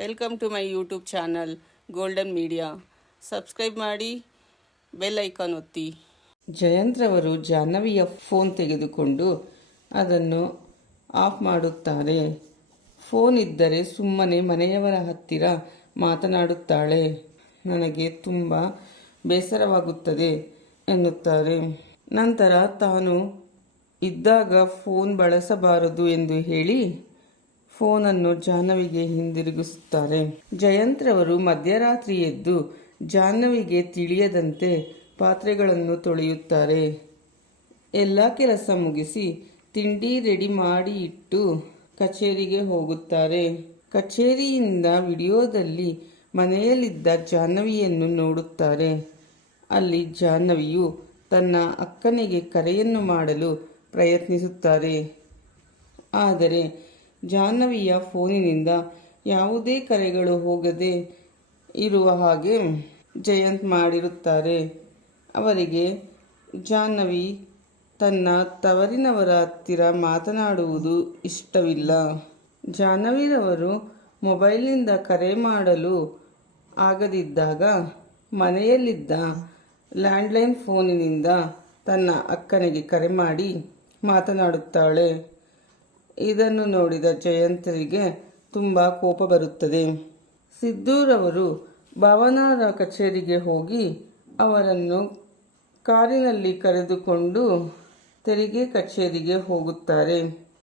Welcome to my YouTube channel golden media subscribe ಮಾಡಿ bell icon ಒತ್ತಿ. ಜಯಂತ್ರವರು ಜಾಹ್ನವಿಯ phone ತೆಗೆದುಕೊಂಡು ಅದನ್ನು ಆಫ್ ಮಾಡುತ್ತಾರೆ. ಫೋನ್ ಇದ್ದರೆ ಸುಮ್ಮನೆ ಮನೆಯವರ ಹತ್ತಿರ ಮಾತನಾಡುತ್ತಾಳೆ. ನನಗೆ ತುಂಬ ಬೇಸರವಾಗುತ್ತದೆ ಎನ್ನುತ್ತಾರೆ. ನಂತರ ತಾನು ಇದ್ದಾಗ ಫೋನ್ ಬಳಸಬಾರದು ಎಂದು ಹೇಳಿ ಫೋನನ್ನು ಜಾಹ್ನವಿಗೆ ಹಿಂದಿರುಗಿಸುತ್ತಾರೆ. ಜಯಂತ್ರವರು ಮಧ್ಯರಾತ್ರಿ ಎದ್ದು ಜಾಹ್ನವಿಗೆ ತಿಳಿಯದಂತೆ ಪಾತ್ರೆಗಳನ್ನು ತೊಳೆಯುತ್ತಾರೆ. ಎಲ್ಲ ಕೆಲಸ ಮುಗಿಸಿ ತಿಂಡಿ ರೆಡಿ ಮಾಡಿ ಇಟ್ಟು ಕಚೇರಿಗೆ ಹೋಗುತ್ತಾರೆ. ಕಚೇರಿಯಿಂದ ವಿಡಿಯೋದಲ್ಲಿ ಮನೆಯಲ್ಲಿದ್ದ ಜಾಹ್ನವಿಯನ್ನು ನೋಡುತ್ತಾರೆ. ಅಲ್ಲಿ ಜಾಹ್ನವಿಯು ತನ್ನ ಅಕ್ಕನಿಗೆ ಕರೆಯನ್ನು ಮಾಡಲು ಪ್ರಯತ್ನಿಸುತ್ತಾರೆ. ಆದರೆ ಜಾಹ್ನವಿಯ ಫೋನಿನಿಂದ ಯಾವುದೇ ಕರೆಗಳು ಹೋಗದೆ ಇರುವ ಹಾಗೆ ಜಯಂತ್ ಮಾಡಿರುತ್ತಾರೆ. ಅವರಿಗೆ ಜಾಹ್ನವಿ ತನ್ನ ತವರಿನವರ ಹತ್ತಿರ ಮಾತನಾಡುವುದು ಇಷ್ಟವಿಲ್ಲ. ಜಾಹ್ನವಿರವರು ಮೊಬೈಲ್ನಿಂದ ಕರೆ ಮಾಡಲು ಆಗದಿದ್ದಾಗ ಮನೆಯಲ್ಲಿದ್ದ ಲ್ಯಾಂಡ್ಲೈನ್ ಫೋನಿನಿಂದ ತನ್ನ ಅಕ್ಕನಿಗೆ ಕರೆ ಮಾಡಿ ಮಾತನಾಡುತ್ತಾಳೆ. ಇದನ್ನು ನೋಡಿದ ಜಯಂತರಿಗೆ ತುಂಬ ಕೋಪ ಬರುತ್ತದೆ. ಸಿದ್ದೂರವರು ಭಾವನಾರ ಕಚೇರಿಗೆ ಹೋಗಿ ಅವರನ್ನು ಕಾರಿನಲ್ಲಿ ಕರೆದುಕೊಂಡು ತೆರಿಗೆ ಕಚೇರಿಗೆ ಹೋಗುತ್ತಾರೆ.